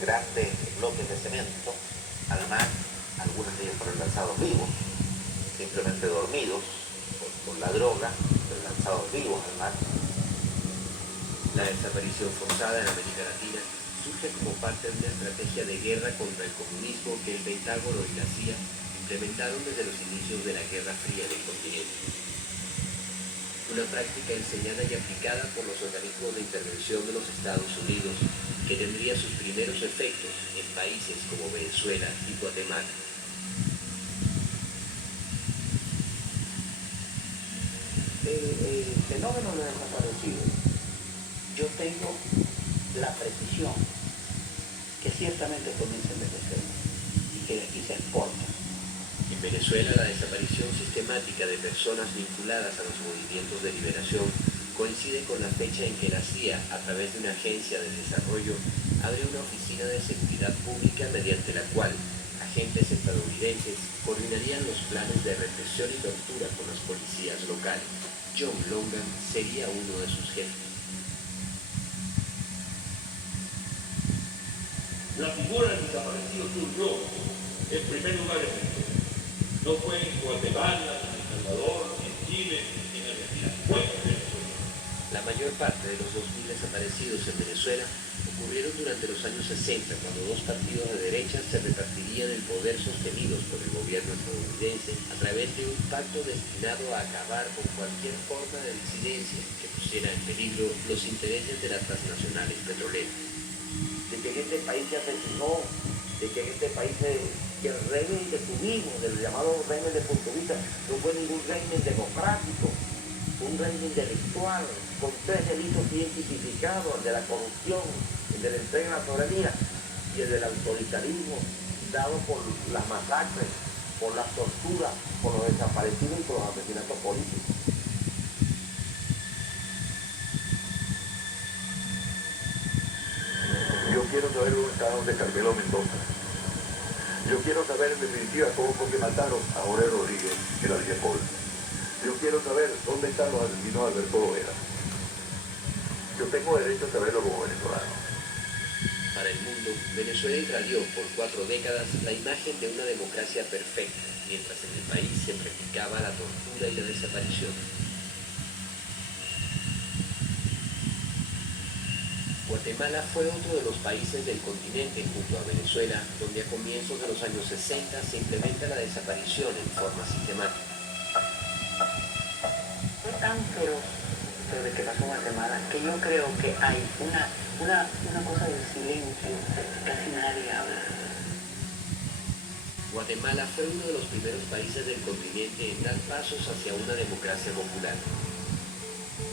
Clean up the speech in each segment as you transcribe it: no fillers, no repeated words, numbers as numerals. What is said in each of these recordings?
grandes bloques de cemento al mar, algunos de ellos fueron lanzados vivos, simplemente dormidos por la droga, pero lanzados vivos al mar. La desaparición forzada en América Latina surge como parte de una estrategia de guerra contra el comunismo que el Pentágono y la CIA implementaron desde los inicios de la Guerra Fría del continente. Una práctica enseñada y aplicada por los organismos de intervención de los Estados Unidos que tendría sus primeros efectos en países como Venezuela y Guatemala. El fenómeno de desaparecido, yo tengo la precisión que ciertamente comienza en Venezuela y que de aquí se exporta. En Venezuela, la desaparición sistemática de personas vinculadas a los movimientos de liberación coincide con la fecha en que la CIA, a través de una agencia de desarrollo, abre una oficina de seguridad pública mediante la cual agentes estadounidenses coordinarían los planes de represión y tortura con las policías locales. John Logan sería uno de sus jefes. La figura del desaparecido surgió en primer lugar en Venezuela. No fue en Guatemala, ni en El Salvador, ni en Chile, ni en Argentina, fue en Venezuela. La mayor parte de los 2.000 desaparecidos en Venezuela ocurrieron durante los años 60, cuando dos partidos de derecha se repartirían el poder sostenidos por el gobierno estadounidense a través de un pacto destinado a acabar con cualquier forma de disidencia que pusiera en peligro los intereses de las transnacionales petroleras. De que en este país se asesinó, de que en este país que el régimen que tuvimos, del llamado régimen de Punto Vista, no fue ningún régimen democrático, un régimen delictual, con 3 delitos bien tipificados: el de la corrupción, el de la entrega de la soberanía y el del autoritarismo, dado por las masacres, por las torturas, por los desaparecidos y por los asesinatos políticos. Yo quiero saber dónde está José Carmelo Mendoza. Yo quiero saber en definitiva cómo fue que mataron a Jorge Rodríguez en la Digepol. Yo quiero saber dónde están los asesinos de Alberto Lovera. Yo tengo derecho a saberlo como venezolano. Para el mundo, Venezuela irradió por 4 décadas la imagen de una democracia perfecta, mientras en el país se practicaba la tortura y la desaparición. Guatemala fue otro de los países del continente junto a Venezuela, donde a comienzos de los años 60 se implementa la desaparición en forma sistemática. Fue tan feroz lo de que pasó en Guatemala que yo creo que hay una cosa de silencio, casi nadie habla. Guatemala fue uno de los primeros países del continente en dar pasos hacia una democracia popular.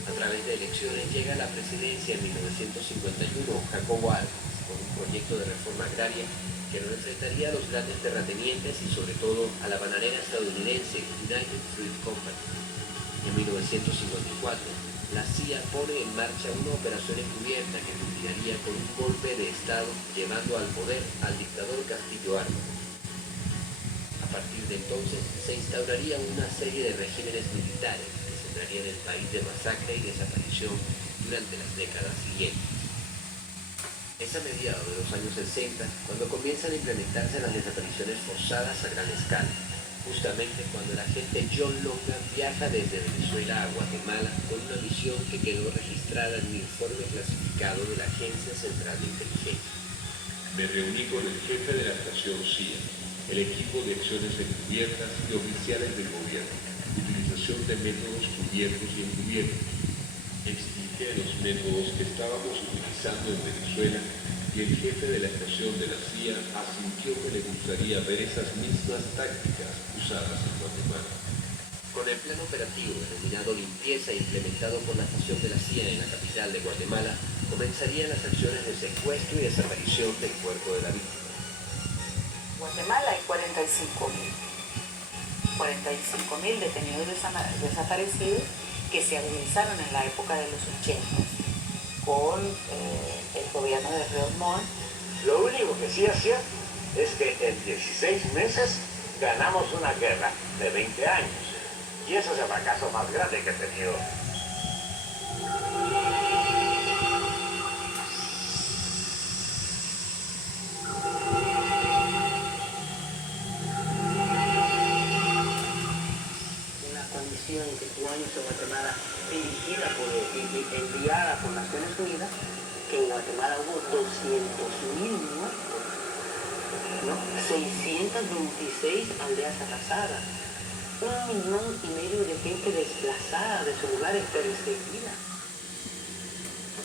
A través de elecciones llega a la presidencia en 1951 Jacobo Arbenz con un proyecto de reforma agraria que lo enfrentaría a los grandes terratenientes y sobre todo a la bananera estadounidense United Fruit Company. En 1954, la CIA pone en marcha una operación encubierta que culminaría con un golpe de Estado llevando al poder al dictador Castillo Arbenz. A partir de entonces se instauraría una serie de regímenes militares en el país de masacre y desaparición durante las décadas siguientes. Es a mediados de los años 60 cuando comienzan a implementarse las desapariciones forzadas a gran escala, justamente cuando el agente John Logan viaja desde Venezuela a Guatemala con una misión que quedó registrada en un informe clasificado de la Agencia Central de Inteligencia. Me reuní con el jefe de la estación CIA, el equipo de acciones encubiertas y oficiales del gobierno, utilización de métodos cubiertos y encubiertos. Expliqué los métodos que estábamos utilizando en Venezuela y el jefe de la estación de la CIA asintió que le gustaría ver esas mismas tácticas usadas en Guatemala. Con el plan operativo denominado Limpieza implementado por la estación de la CIA en la capital de Guatemala, comenzarían las acciones de secuestro y desaparición del cuerpo de la víctima. En Guatemala hay 45.000 detenidos desaparecidos que se agudizaron en la época de los 80 con el gobierno de Real Montt. Lo único que sí es cierto es que en 16 meses ganamos una guerra de 20 años. Y ese es el fracaso más grande que he tenido. enviada por Naciones Unidas, que en Guatemala hubo 200.000 muertos, ¿no? 626 aldeas arrasadas, 1,5 millones de gente desplazada de sus lugares, perseguida.